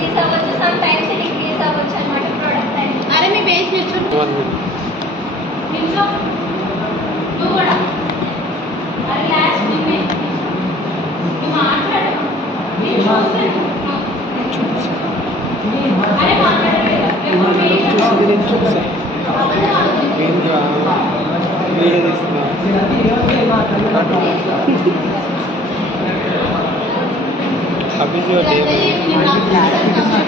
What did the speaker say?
Increase అవ్వచ్చు, some times decrease అవ్వచ్చు అన్నమాట ప్రొడక్ట్ టైం. అరే మీ పేజ్ నిల్చో నిల్చో నువ్వు కూడా అరే లాస్ట్ నిన్నే నువ్వు మాట్లాడు నేను చూసాను అరే మాట్లాడలేదు ఎప్పుడు Happy your day.